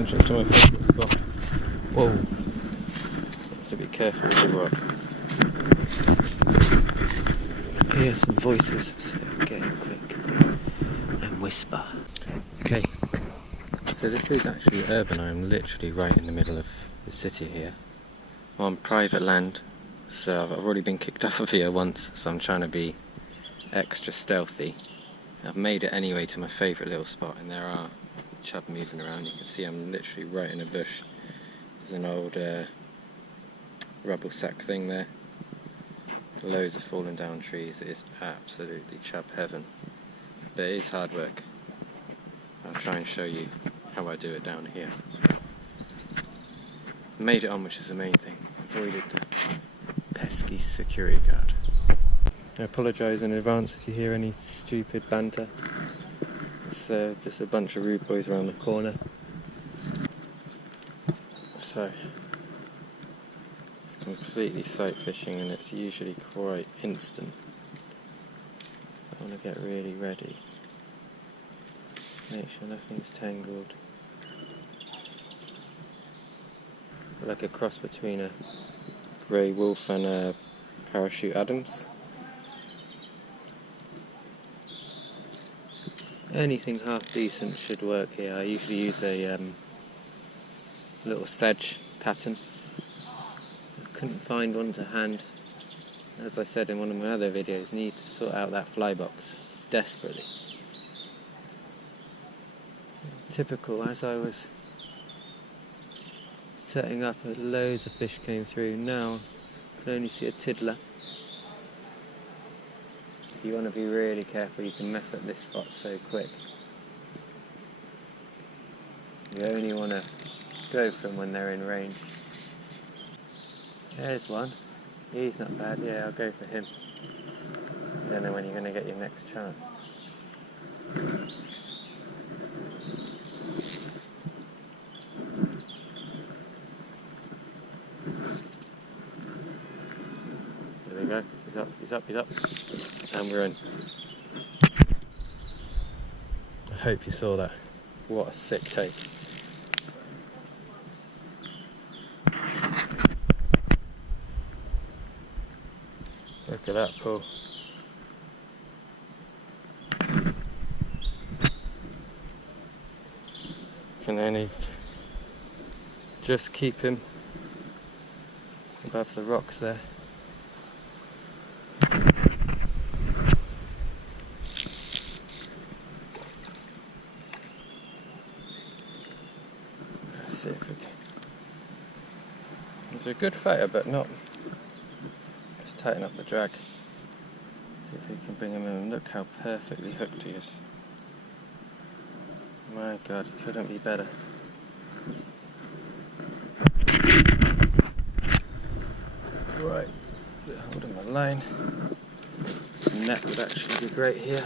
entrance to my favourite spot. Whoa! Have to be careful with the rock. Hear some voices, so get in quick and whisper. Okay, so this is actually urban. I'm literally right in the middle of the city here. I'm on private land, so I've already been kicked off of here once, so I'm trying to be extra stealthy. I've made it anyway to my favourite little spot, and there are chub moving around. You can see I'm literally right in a bush. There's an old rubble sack thing there. Loads of fallen down trees. It is absolutely chub heaven. But it is hard work. I'll try and show you how I do it down here. Made it on, which is the main thing. Avoided the pesky security guard. I apologise in advance if you hear any stupid banter. It's just a bunch of rude boys around the corner. So, it's completely sight fishing, and it's usually quite instant. So I want to get really ready. Make sure nothing's tangled. Like a cross between a grey wolf and a parachute Adams. Anything half decent should work here. I usually use a little sedge pattern. I couldn't find one to hand. As I said in one of my other videos, need to sort out that fly box desperately. Typical, as I was setting up, loads of fish came through. Now I can only see a tiddler. So you want to be really careful, you can mess up this spot so quick. You only want to go for them when they're in range. There's one. He's not bad, yeah, I'll go for him. I don't know when you're going to get your next chance. There we go, he's up, he's up, he's up. And we're in. I hope you saw that. What a sick take. Look at that pull. Can only just keep him above the rocks there. Let's see if we can. He's a good fighter, but not. Let's tighten up the drag. See if we can bring him in. Look how perfectly hooked he is. My God, it couldn't be better. Right, hold on my line. The net would actually be great here.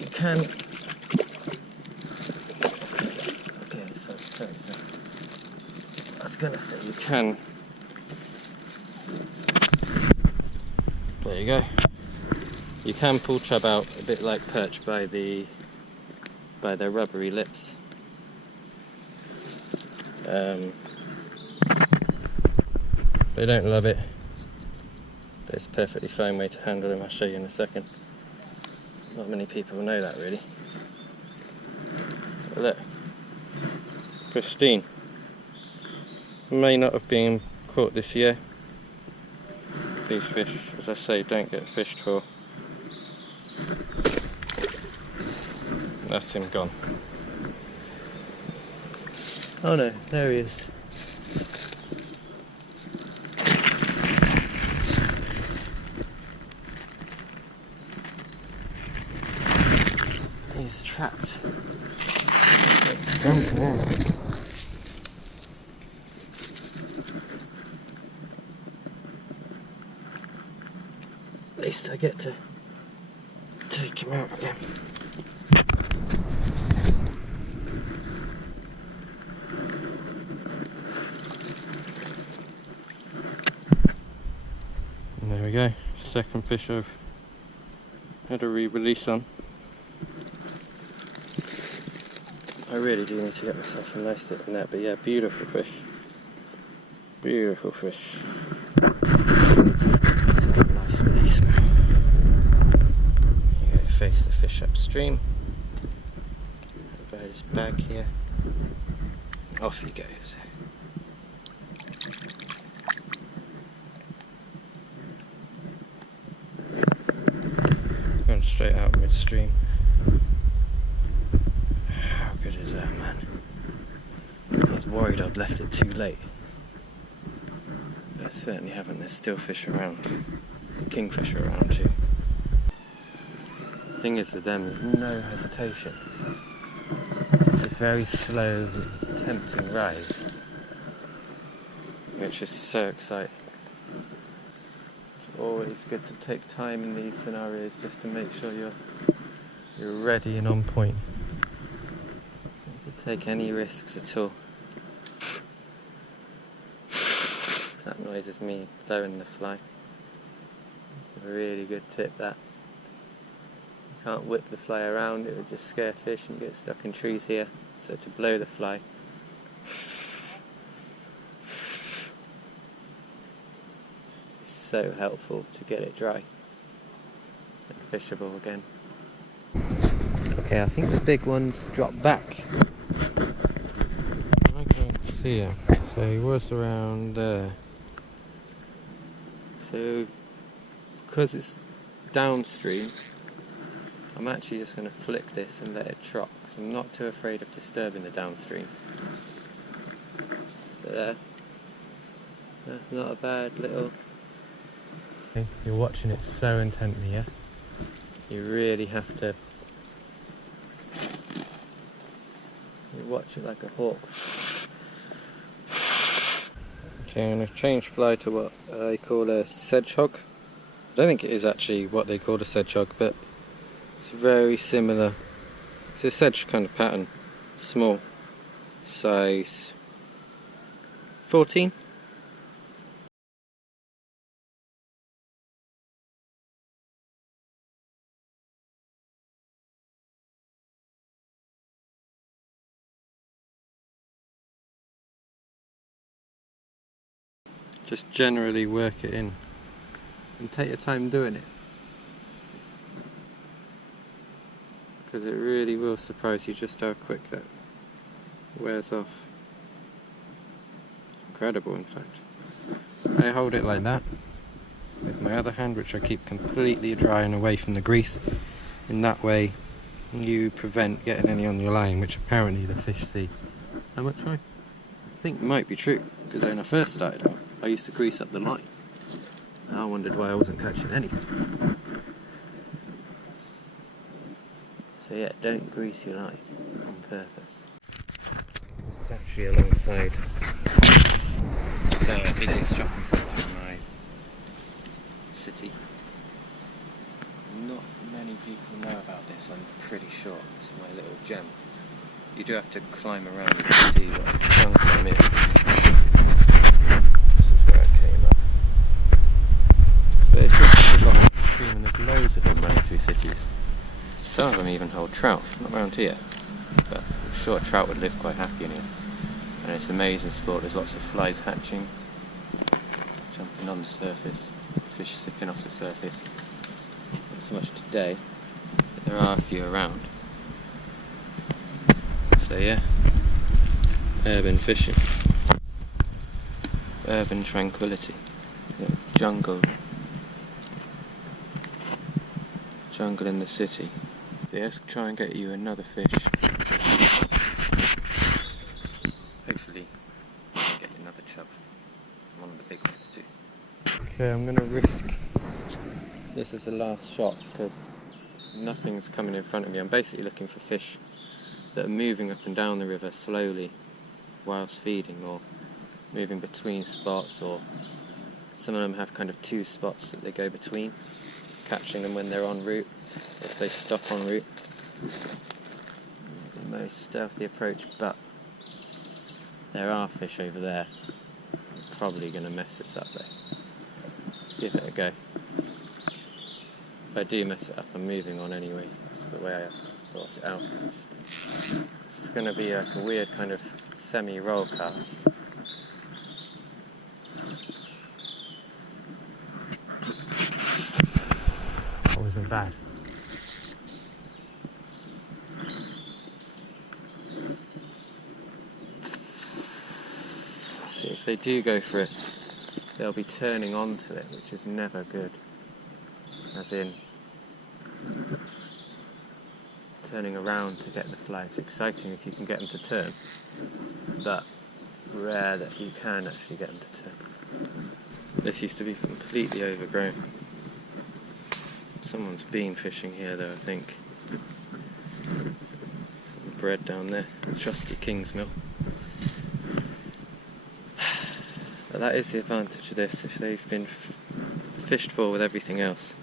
You can. Okay, so. I was going to say you can. There you go. You can pull chub out a bit like perch by their rubbery lips. They don't love it, but it's a perfectly fine way to handle them. I'll show you in a second. Not many people know that really. But look, pristine. May not have been caught this year. These fish, as I say, don't get fished for. That's him gone. Oh no, there he is. He's trapped. At least I get to take him out again. And there we go, second fish I've had a re-release on. I really do need to get myself a nice little net, but yeah, beautiful fish. Beautiful fish. Let's have a nice release now. You face the fish upstream. About his bag here. Off he goes. Going straight out midstream. How good is that, man? I was worried I'd left it too late. But I certainly haven't. There's still fish around. Kingfisher around too. The thing is with them, there's no hesitation. It's a very slow, tempting rise, which is so exciting. It's always good to take time in these scenarios just to make sure you're ready and on point. Not to take any risks at all. That noise is me blowing the fly. A really good tip, that. You can't whip the fly around, it would just scare fish and get stuck in trees here. So to blow the fly, is so helpful to get it dry and fishable again. Okay, I think the big ones dropped back. I can't see him, so he was around there. So because it's downstream, I'm actually just going to flick this and let it trot, because I'm not too afraid of disturbing the downstream. So there, that's not a bad little... You're watching it so intently, yeah? You really have to... You watch it like a hawk. Okay, I'm going to change fly to what I call a sedge hog. I don't think it is actually what they call a sedge hog, but it's very similar. It's a sedge kind of pattern. Small. Size 14. Just generally work it in. And take your time doing it. Because it really will surprise you just how quick that wears off. Incredible, in fact. I hold it like that with my other hand, which I keep completely dry and away from the grease. In that way you prevent getting any on your line, which apparently the fish see. How much I think might be true, because when I first started out I used to grease up the line and I wondered why I wasn't catching anything. So yeah, don't grease your line on purpose. This is actually alongside the physics shopping centre in my city. Not many people know about this, I'm pretty sure. It's my little gem. You do have to climb around to see what chunk I'm in. This is where I came up. But it's just forgotten stream, and there's loads of them running through cities. Some of them even hold trout, not around here, but I'm sure trout would live quite happy in here. And it's amazing sport, there's lots of flies hatching, jumping on the surface, fish sipping off the surface. Not so much today, but there are a few around. So yeah, urban fishing, urban tranquility, jungle in the city. So let's try and get you another fish. Hopefully get another chub. One of the big ones too. Okay, I'm going to risk this as the last shot because nothing's coming in front of me. I'm basically looking for fish that are moving up and down the river slowly whilst feeding, or moving between spots, or some of them have kind of two spots that they go between, catching them when they're en route. If they stop en route, the most stealthy approach, but there are fish over there. I'm probably going to mess this up though. Let's give it a go. If I do mess it up, I'm moving on anyway. That's the way I sort it out. it's going to be like a weird kind of semi-roll cast. That wasn't bad. If they do go for it, they'll be turning onto it, which is never good. As in, turning around to get the fly. It's exciting if you can get them to turn, but rare that you can actually get them to turn. This used to be completely overgrown. Someone's been fishing here though, I think. Some bread down there, the trusty King's Mill. But that is the advantage of this. If they've been fished for with everything else,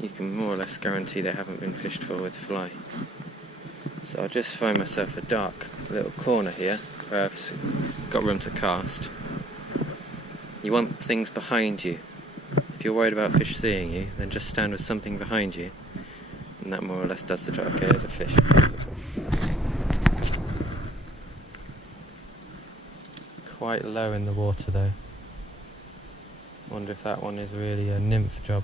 you can more or less guarantee they haven't been fished for with fly. So I'll just find myself a dark little corner here where I've got room to cast. You want things behind you. If you're worried about fish seeing you, then just stand with something behind you, and that more or less does the job. Okay, there's a fish. Quite low in the water though. Wonder if that one is really a nymph job.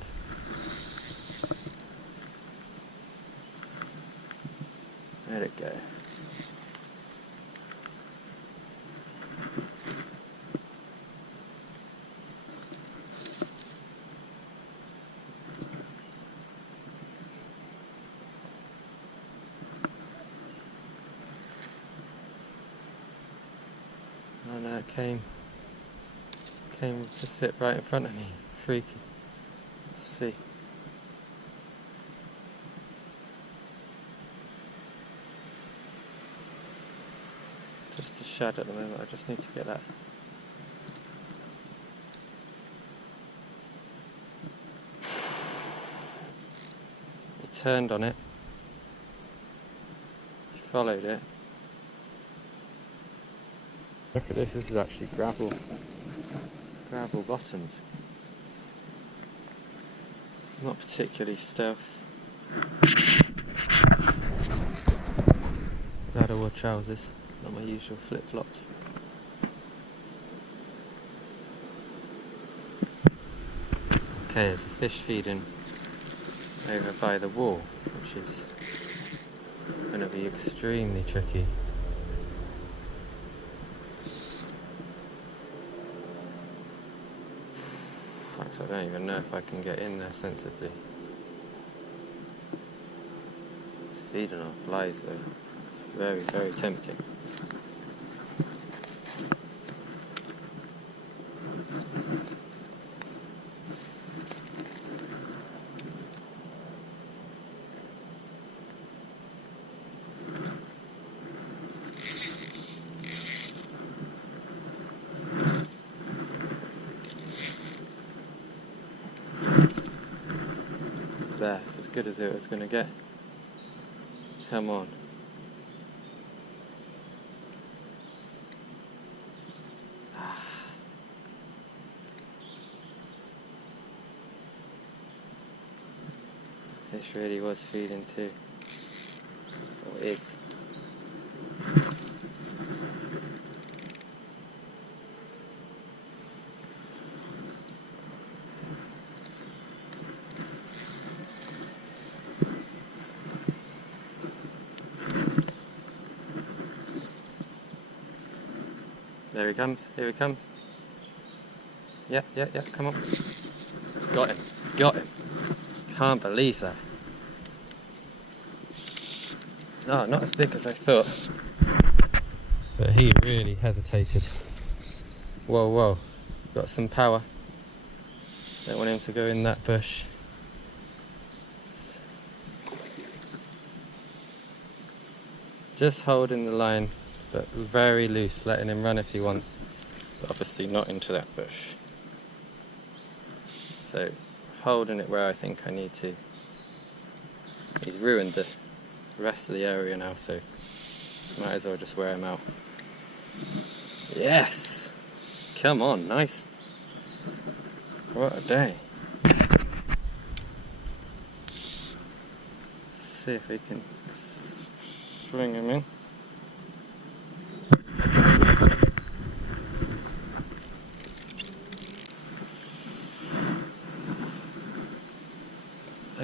Let it go. Oh no, it came to sit right in front of me. Freaky. Let's see. Just a shadow at the moment, I just need to get that. He turned on it. He followed it. Look at this, this is actually gravel bottomed. Not particularly stealth. Glad I wore trousers, not my usual flip-flops. Okay, there's a fish feeding over by the wall, which is going to be extremely tricky. I don't even know if I can get in there sensibly. It's feeding on flies though. Very, very tempting. There, it's as good as it was going to get. Come on. Fish really was feeding too. Or is. There he comes, here he comes. Yeah, come on. Got him. Can't believe that. No, not as big as I thought. But he really hesitated. Whoa. Got some power. Don't want him to go in that bush. Just holding the line, but very loose, letting him run if he wants, but obviously not into that bush. So, holding it where I think I need to. He's ruined the rest of the area now, so might as well just wear him out. Yes! Come on, nice. What a day. See if we can swing him in.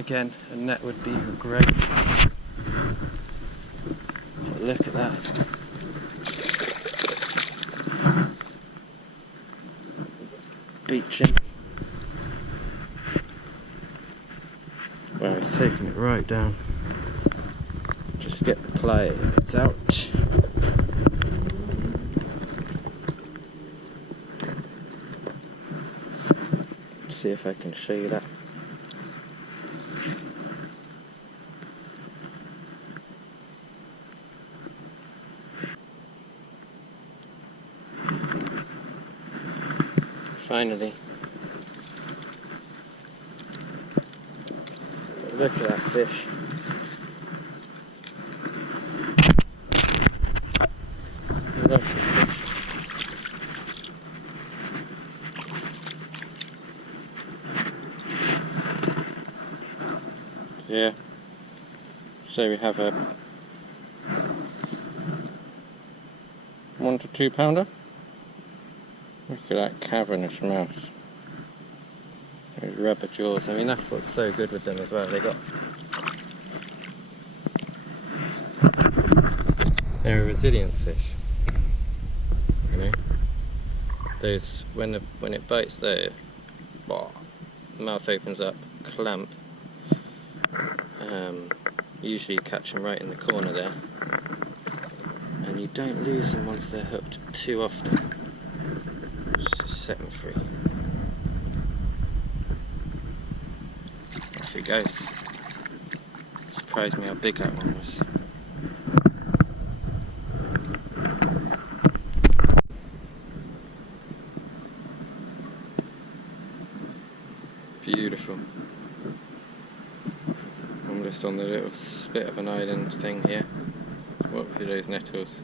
again, a net would be great. But look at that. Beaching. Well, it's taking it right down. Just get the pliers out. See if I can show you that. Finally. Look at that fish. Lovely fish. Yeah. So we have a 1 to 2 pounder. Look at that cavernous mouth. Those rubber jaws. I mean, that's what's so good with them as well. They're a resilient fish. You know, those when it bites, the mouth opens up, clamp. Usually you catch them right in the corner there, and you don't lose them once they're hooked too often. Just set them free. Off he goes. Surprised me how big that one was. Beautiful. I'm just on the little bit of an island thing here. Walk through those nettles.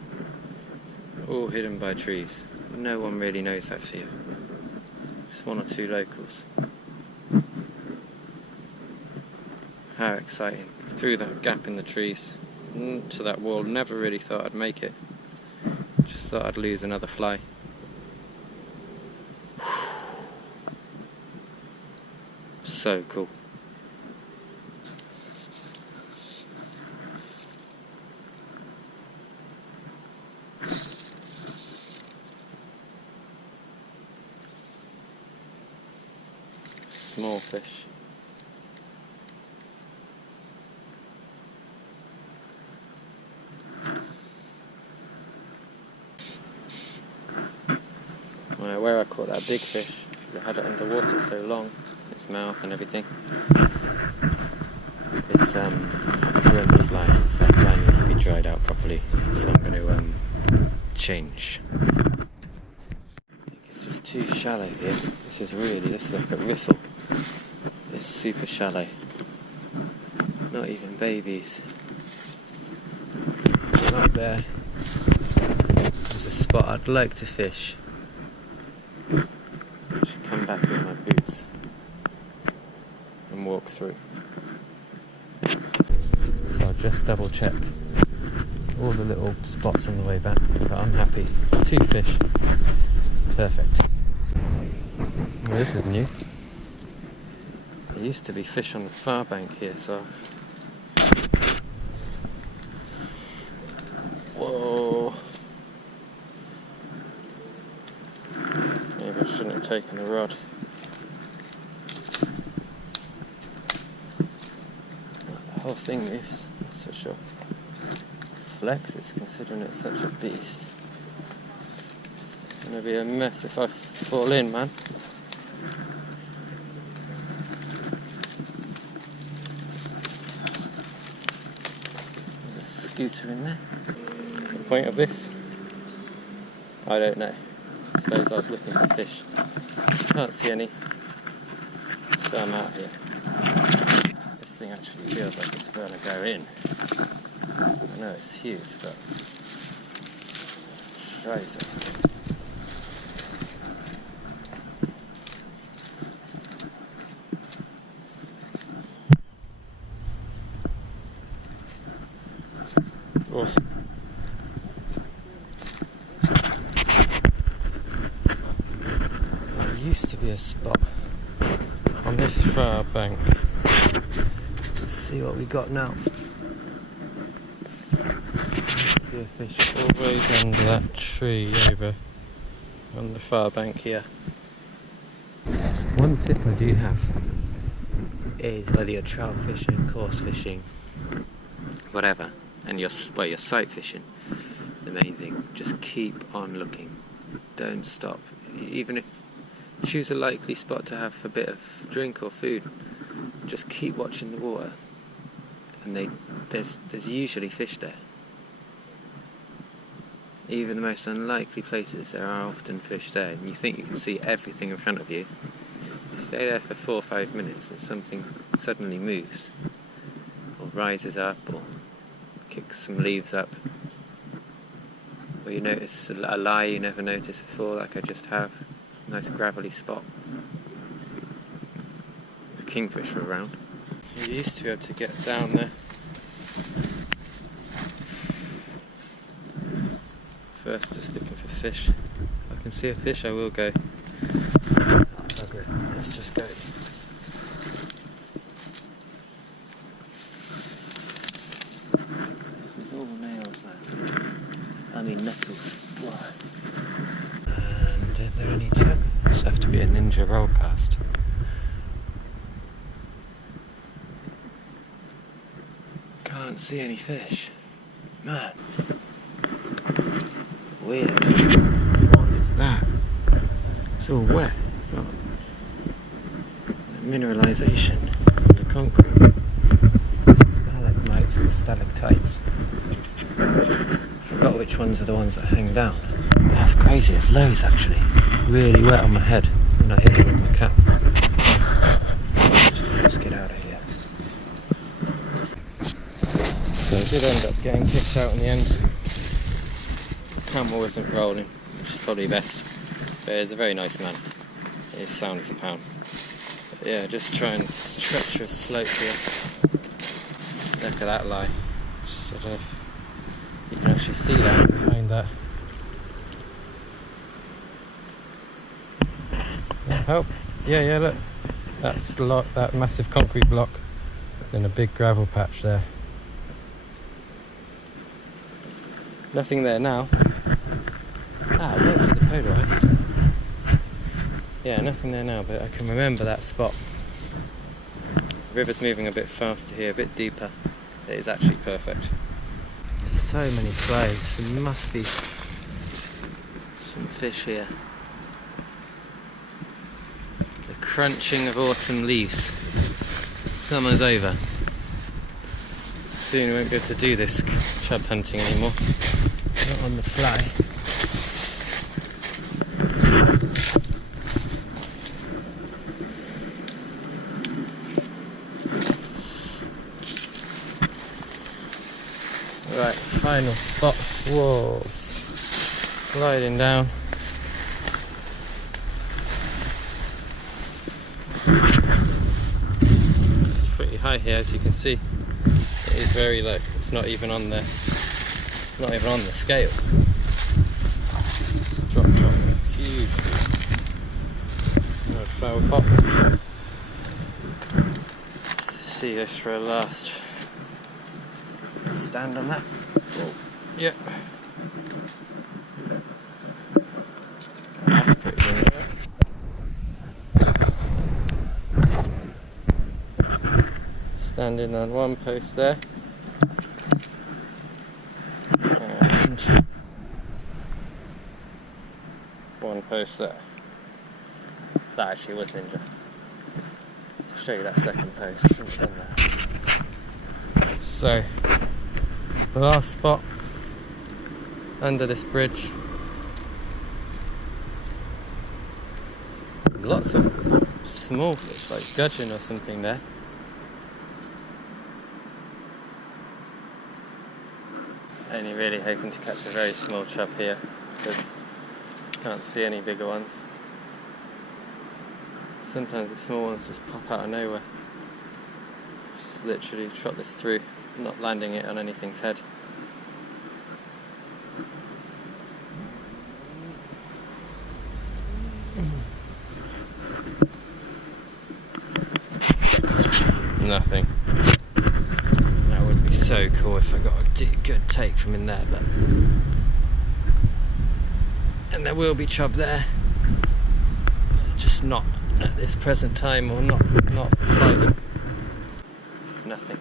All hidden by trees. No one really knows that's here. Just 1 or 2 locals. How exciting. Through that gap in the trees, to that wall. Never really thought I'd make it. Just thought I'd lose another fly. So cool. Small fish. Where I caught that big fish, because I had it underwater so long, its mouth and everything, it's ruined the fly, so that fly needs to be dried out properly, so I'm going to change. I think it's just too shallow here. This is like a riffle. It's super shallow. Not even babies. Right there. There's a spot I'd like to fish. I should come back with my boots and walk through. So I'll just double check all the little spots on the way back, but I'm happy. 2 fish. Perfect. Well, this is new. There used to be fish on the far bank here, so... Whoa! Maybe I shouldn't have taken the rod. The whole thing moves, that's for sure. Flexes, considering it's such a beast. It's gonna be a mess if I fall in, man. There's a scooter in there. The point of this? I don't know. I suppose I was looking for fish. Can't see any, so I'm out here. This thing actually feels like it's going to go in. I know it's huge, but scheiße. Awesome. There used to be a spot on this far bank see what we got now. Used to be a fish always under that tree over on the far bank here. One tip I do have is whether you're trout fishing, coarse fishing, whatever, and you're sight fishing, the main thing, just keep on looking. Don't stop. Even if choose a likely spot to have a bit of drink or food, just keep watching the water, and there's usually fish there. Even the most unlikely places, there are often fish there, and you think you can see everything in front of you. Stay there for 4 or 5 minutes and something suddenly moves, or rises up, or kicks some leaves up, or you notice a lie you never noticed before, like I just have. Nice gravelly spot. There's a kingfisher around. You used to be able to get down there. First, just looking for fish. If I can see a fish, I will go. Bugger it. Let's just go. This is all the nails now. I mean nettles. Why? And is there any chip? This have to be a ninja roll cast. Can't see any fish. Man. Weird. What is that? It's all wet. Got mineralisation in the concrete. Stalagmites and stalactites. Forgot which ones are the ones that hang down. That's crazy, there's loads actually. Really wet on my head. And I hit it with my cap. Let's get out of here. So I did end up getting kicked out in the end. The camera wasn't rolling, which is probably best. But he's a very nice man. He's sound as a pound. But yeah, just trying treacherous slope here. Look at that lie. I don't know if you can actually see that behind that. Help! Yeah, look. That's that massive concrete block. Then a big gravel patch there. Nothing there now. I went to the polarised. Yeah, nothing there now, but I can remember that spot. The river's moving a bit faster here, a bit deeper. It is actually perfect. So many flows. There must be some fish here. The crunching of autumn leaves. Summer's over. Soon we won't be able to do this chub hunting anymore. Not on the fly. Right, final spot. Whoa. Sliding down. It's pretty high here, as you can see. It is very low. It's not even on the scale. Drop. Huge. No flower pot. Let's see this for a last. Stand on that. Oh, yeah. That's pretty good. Standing on one post there. And one post there. That actually was ninja. To show you that second post, shouldn't have done that. So, the last spot under this bridge. Lots of small fish, like gudgeon or something there. Only really hoping to catch a very small chub here, because I can't see any bigger ones. Sometimes the small ones just pop out of nowhere. Just literally trot this through, not landing it on anything's head. Nothing. so cool if I got a good take from in there, but and there will be chub there, just not at this present time, or not biting. Nothing.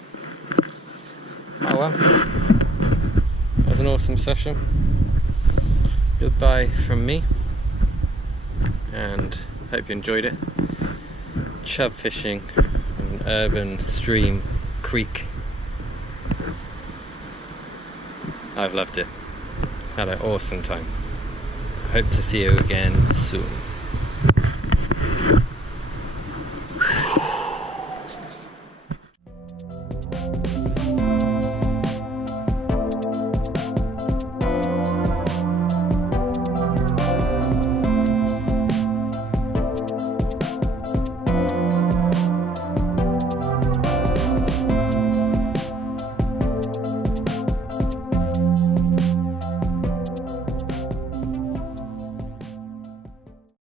Oh well, that was an awesome session. Goodbye from me, and hope you enjoyed it. Chub fishing in an urban stream creek. I've loved it. Had an awesome time. Hope to see you again soon.